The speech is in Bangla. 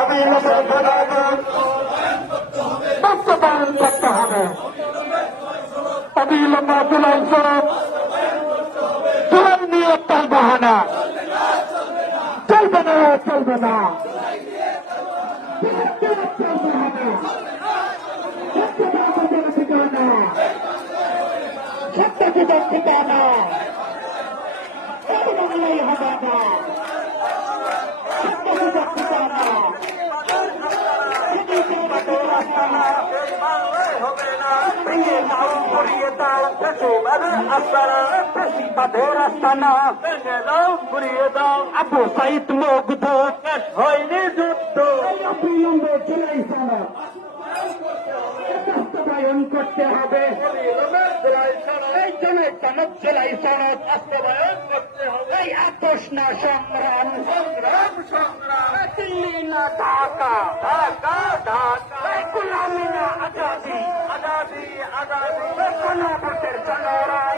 অবিলম্বে বাস্তবায়ন করতে হবে। অবিলম্বে জুলাই সনদ জুলাই নিয়ে তার বাহানা চলবে না, চলবে না। সত্যজিতের ঠিকানা বাংলায় হবে না। সত্যজিতের ঠিকানা ভেঙে দাও, ঘুরিয়ে দাও, বেশিবাদের আস্তানা ভেঙে দাও, ঘুরিয়ে দাও। আবু সাইদ মুগ্ধ হয়নি যুদ্ধ। অবিলম্বে জুলাই সনদ বাস্তবায়ন করতে হবে। এই জুলাই সনদ জুলাই সনদ বাস্তবায়ন করতে হবে। এই আপোষ না সংগ্রাম, সংগ্রাম সংগ্রাম। দিল্লি না ঢাকা, ঢাকা ঢাকা। গোলামি না আজাদি, আজাদি আজাদি। গণভোটের জনরা